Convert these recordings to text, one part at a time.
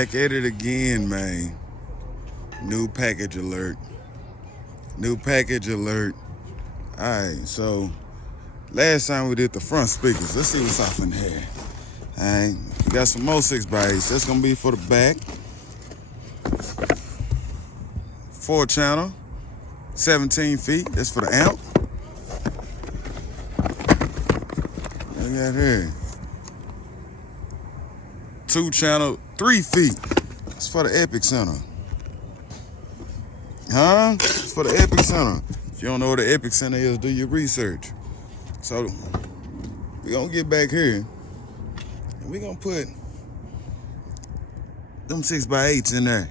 Back at it again, man. New package alert. New package alert. Alright, so last time we did the front speakers. Let's see what's off in here. Alright, we got some more 6x8s. That's gonna be for the back. 4-channel, 17 feet. That's for the amp. Look at here. 2-channel, 3 feet. It's for the Epic Center. Huh? It's for the Epic Center. If you don't know what the Epic Center is, do your research. So we're gonna get back here and we're gonna put them 6x8s in there.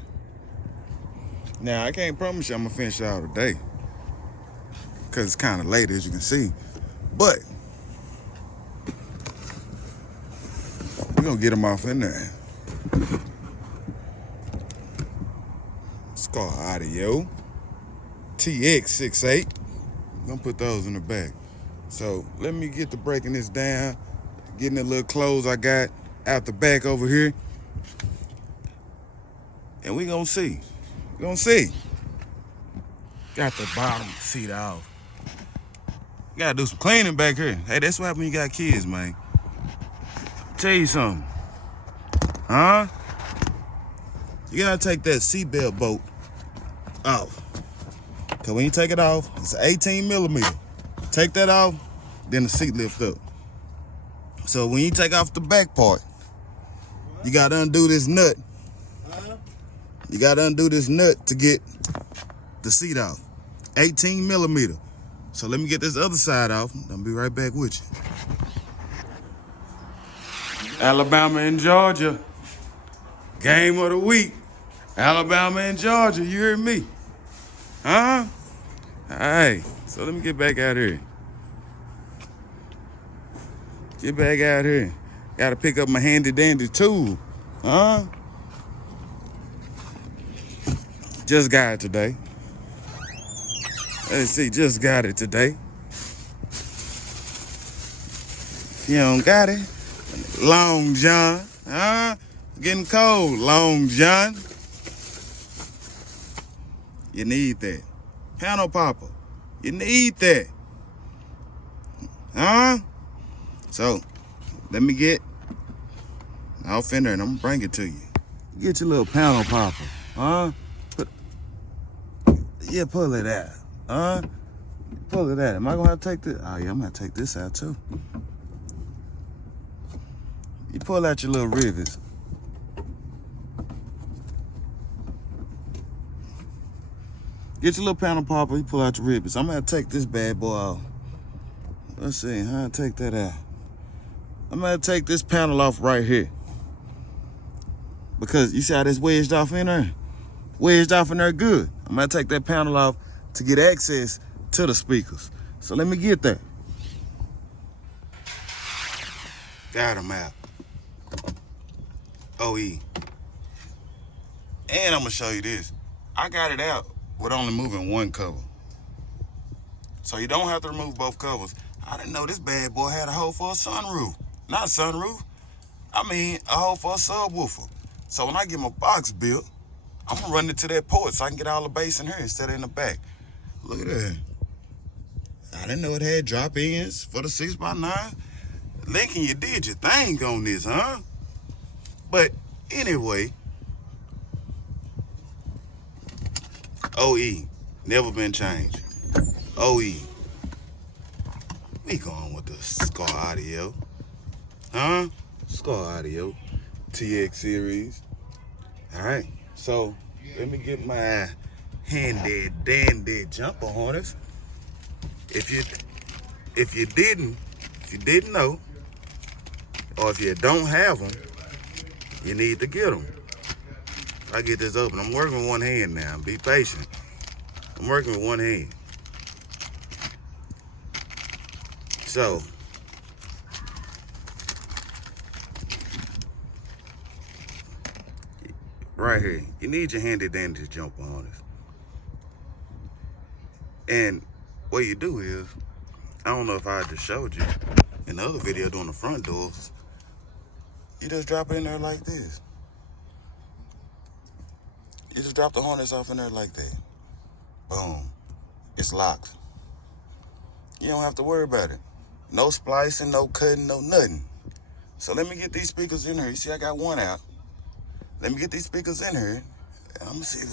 Now I can't promise you I'm gonna finish it out today, cause it's kind of late, as you can see. But we're gonna get them off in there. Skar audio, TX68. I'm gonna put those in the back. So let me get to breaking this down, getting the little clothes I got out the back over here, and we gonna see. We gonna see. Got the bottom seat off. Gotta do some cleaning back here. Hey, that's what happens when you got kids, man. Tell you something. Huh? You gotta take that seatbelt bolt off. Cause when you take it off, it's 18 millimeter. Take that off, then the seat lift up. So when you take off the back part, you gotta undo this nut. You gotta undo this nut to get the seat off. 18 millimeter. So let me get this other side off. I'll be right back with you. Alabama and Georgia. Game of the week. Alabama and Georgia, you hear me? Huh? All right, so let me get back out here. Get back out here. Gotta pick up my handy dandy tool. Huh? Just got it today. Let's see, just got it today. If you don't got it, Long John. Huh? Getting cold, Long John. You need that. Panel popper. You need that. Huh? So, let me get off in there and I'm gonna bring it to you. Get your little panel popper. Huh? Yeah, pull it out. Huh? Pull it out. Am I gonna have to take this? Oh yeah, I'm gonna take this out too. You pull out your little rivets. Get your little panel popper, you pull out your rivets. I'm gonna take this bad boy off. Let's see, how I take that out. I'm gonna take this panel off right here. Because you see how this wedged off in there? Wedged off in there good. I'm gonna take that panel off to get access to the speakers. So let me get that. Got them out. OE. And I'm gonna show you this. I got it out with only moving one cover. So you don't have to remove both covers. I didn't know this bad boy had a hole for a sunroof. Not a sunroof. I mean, a hole for a subwoofer. So when I get my box built, I'm gonna run it to that port so I can get all the bass in here instead of in the back. Look at that. I didn't know it had drop-ins for the 6x9. Lincoln, you did your thing on this, huh? But anyway, OE, never been changed. OE. We going with the Skar audio. Huh? Skar audio. TX series. Alright, so let me get my handy dandy jumper harness. If you didn't know, or if you don't have them, you need to get them. I get this open. I'm working with one hand now. Be patient. I'm working with one hand. So, right here, you need your handy dandy jumper harness. And what you do is, I don't know if I just showed you in the other video doing the front doors, you just drop it in there like this. You just drop the harness off in there like that. Boom. It's locked. You don't have to worry about it. No splicing, no cutting, no nothing. So let me get these speakers in here. You see, I got one out. Let me get these speakers in here. And I'm gonna see.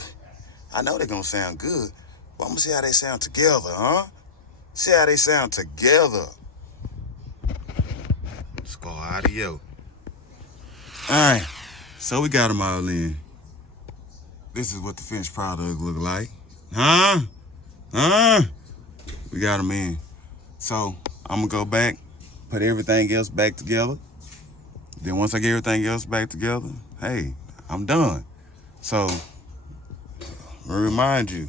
I know they're gonna sound good, but I'm gonna see how they sound together, huh? See how they sound together. Skar audio. Alright, so we got them all in. This is what the finished product look like. Huh? We got them in. So I'm gonna go back, put everything else back together. Then once I get everything else back together, hey, I'm done. So, I remind you,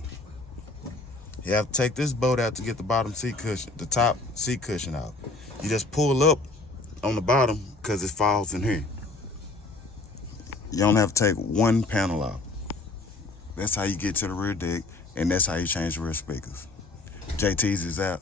you have to take this bolt out to get the bottom seat cushion, the top seat cushion out. You just pull up on the bottom because it falls in here. You only have to take one panel out. That's how you get to the rear deck, and that's how you change the rear speakers. JT's is out.